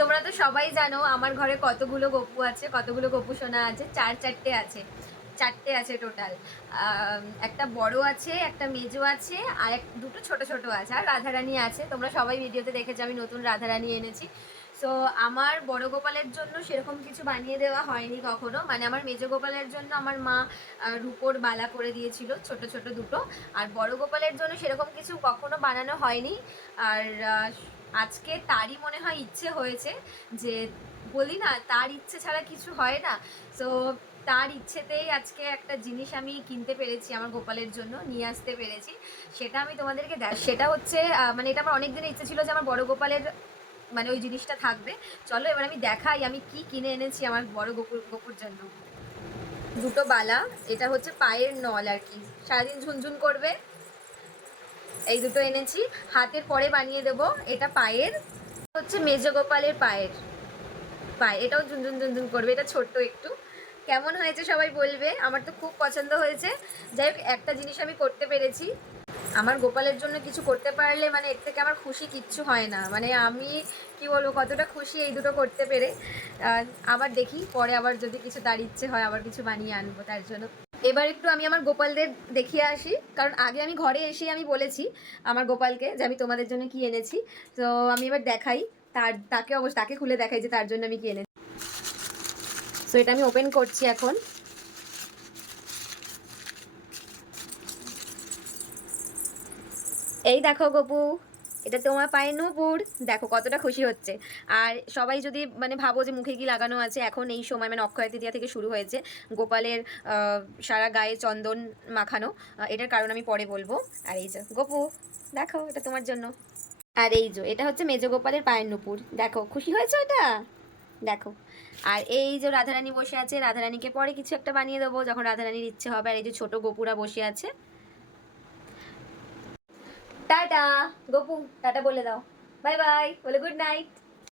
তোমরা তো সবাই জানো আমার ঘরে কতগুলো গপু আছে, কতগুলো গপু সোনা আছে। চারটে আছে, চারটে আছে টোটাল। একটা বড় আছে, একটা মেজো আছে, আর দুটো ছোট ছোট আছে, আর রাধারানী আছে। তোমরা সবাই ভিডিওতে দেখেছো আমি নতুন রাধারানী এনেছি। সো আমার বড় গোপালের জন্য সেরকম কিছু বানিয়ে দেওয়া হয়নি কখনো। মানে আমার মেজো গোপালের জন্য আমার মা রূপোর বালা করে দিয়েছিল, ছোট ছোট দুটো। আর বড় গোপালের জন্য সেরকম কিছু কখনো বানানো হয়নি। আর আজকে তারই মনে হয় ইচ্ছে হয়েছে, যে বলি না তার ইচ্ছে ছাড়া কিছু হয় না। সো তার ইচ্ছেতেই আজকে একটা জিনিস আমি কিনতে পেরেছি, আমার গোপালের জন্য নিয়ে আসতে পেরেছি। সেটা আমি তোমাদেরকে সেটা হচ্ছে মানে এটা আমার অনেক দিনের ইচ্ছে ছিল যে আমার বড় গোপালের মানে ওই জিনিসটা থাকবে। চলো এবার আমি দেখাই আমি কি কিনে এনেছি আমার বড় গোপুর জন্য। দুটো বালা, এটা হচ্ছে পায়ের নল আর কি, সারাদিন ঝুনঝুন করবে। এই দুটো এনেছি, হাতের পরে বানিয়ে দেব। এটা পায়ের, হচ্ছে মেজো গোপালের পায়ের পায়ে, এটাও ঝুনঝুন ঝুনঝুন করবে। এটা ছোট্ট একটু। কেমন হয়েছে সবাই বলবে, আমার তো খুব পছন্দ হয়েছে। যাই হোক, একটা জিনিস আমি করতে পেরেছি। আমার গোপালের জন্য কিছু করতে পারলে মানে এর থেকে আমার খুশি কিচ্ছু হয় না। মানে আমি কি বলবো, কতটা খুশি এই দুটো করতে পেরে। আবার দেখি পরে আবার যদি কিছু তার ইচ্ছে হয় আবার কিছু বানিয়ে আনবো তার জন্য। এবার একটু আমি আমার গোপালদের দেখিয়ে আসি, কারণ আগে আমি ঘরে এসে আমি বলেছি আমার গোপালকে যে আমি তোমাদের জন্য কি এনেছি। তো আমি এবার দেখাই, তাকে অবশ্য তাকে খুলে দেখাই যে তার জন্য আমি কি এনেছি। সো এটা আমি ওপেন করছি এখন। এই দেখো গপু, এটা তোমার পায়ে নূপুর। দেখো কতটা খুশি হচ্ছে। আর সবাই যদি মানে ভাবো যে মুখে কি লাগানো আছে, এখন এই সময় মানে অক্ষয় তৃতীয়া থেকে শুরু হয়েছে গোপালের সারা গায়ে চন্দন মাখানো। এটার কারণ আমি পরে বলবো। আর এই যে গপু, দেখো এটা তোমার জন্য। আর এই যে এটা হচ্ছে মেজো গোপালের পায়ের নূপুর, দেখো খুশি হয়েছে এটা, দেখো। আর এই যে রাধারানী বসে আছে, রাধারানীকে পরে কিছু একটা বানিয়ে দেবো যখন রাধারানীর ইচ্ছে হবে। আর এই যে ছোট গোপুরা বসে আছে। টাটা গপু, টাটা বলে দাও, বাই বাই বলে গুড নাইট।